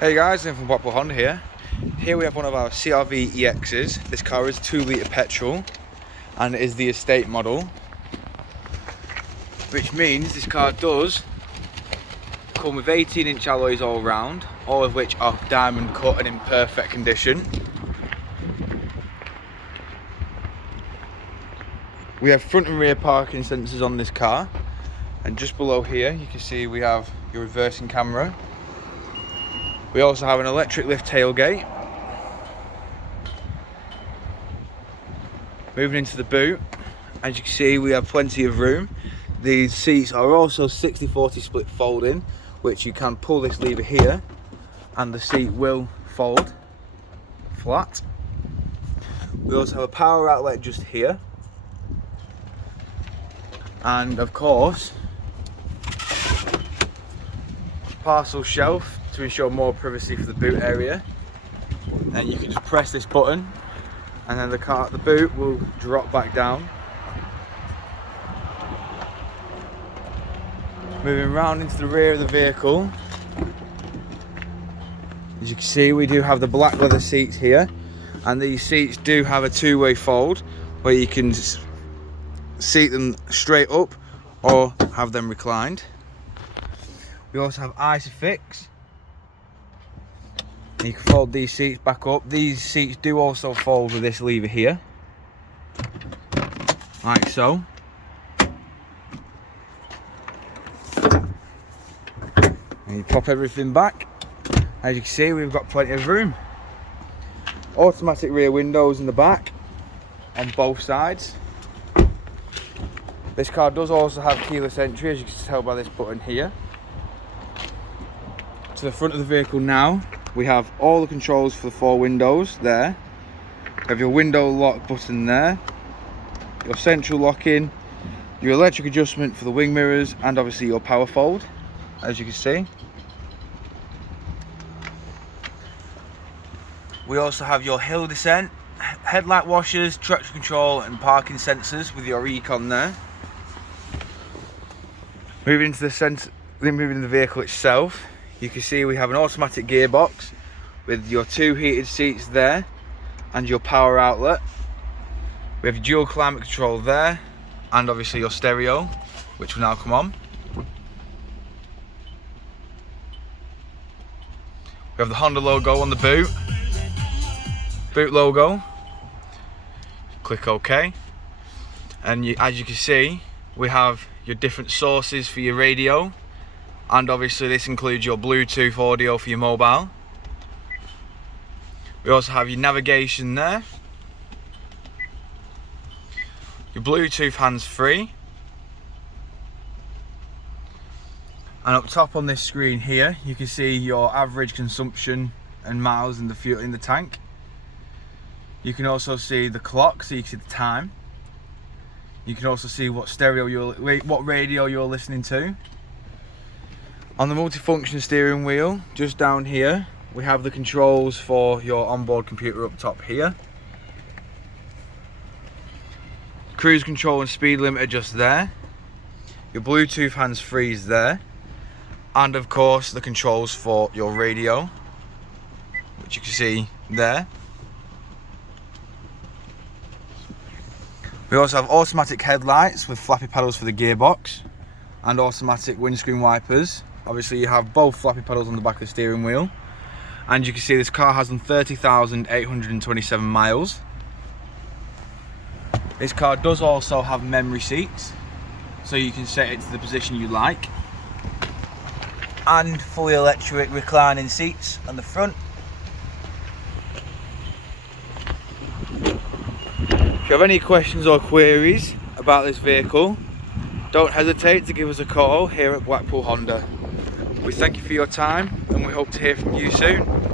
Hey guys, I'm from Blackpool Honda here. Here we have one of our CRV EXs. This car is 2 litre petrol and it is the estate model, which means this car does come with 18-inch alloys all round, all of which are diamond cut and in perfect condition. We have front and rear parking sensors on this car, and just below here you can see we have your reversing camera. We also have an electric lift tailgate. Moving into the boot, as you can see we have plenty of room. These seats are also 60-40 split folding, which you can pull this lever here and the seat will fold flat. We also have a power outlet just here, and of course parcel shelf to ensure more privacy for the boot area. And you can just press this button and then the boot will drop back down. Moving round into the rear of the vehicle, as you can see we do have the black leather seats here, and these seats do have a two-way fold where you can seat them straight up or have them reclined. We also have i-VTEC. You can fold these seats back up. These seats do also fold with this lever here, like so. And you pop everything back. As you can see, we've got plenty of room. Automatic rear windows in the back on both sides. This car does also have keyless entry, as you can tell by this button here. To the front of the vehicle now, we have all the controls for the 4 windows there. You have your window lock button there, your central locking, your electric adjustment for the wing mirrors, and obviously your power fold, as you can see. We also have your hill descent, headlight washers, traction control and parking sensors with your econ there. Moving into the vehicle itself, you can see we have an automatic gearbox with your 2 heated seats there and your power outlet. We have dual climate control there, and obviously your stereo, which will now come on. We have the Honda logo on the boot logo. Click OK, and as you can see we have your different sources for your radio, and obviously this includes your Bluetooth audio for your mobile. We also have your navigation there, your Bluetooth hands-free, and up top on this screen here you can see your average consumption and miles in the fuel in the tank. You can also see the clock, so you can see the time. You can also see what radio you're listening to. On the multifunction steering wheel, just down here, we have the controls for your onboard computer up top here. Cruise control and speed limiter just there. Your Bluetooth hands-free is there. And of course the controls for your radio, which you can see there. We also have automatic headlights with flappy pedals for the gearbox and automatic windscreen wipers. Obviously you have both flappy pedals on the back of the steering wheel, and you can see this car has done 30,827 miles. This car does also have memory seats, so you can set it to the position you like, and fully electric reclining seats on the front. If you have any questions or queries about this vehicle, don't hesitate to give us a call here at Blackpool Honda. We thank you for your time and we hope to hear from you soon.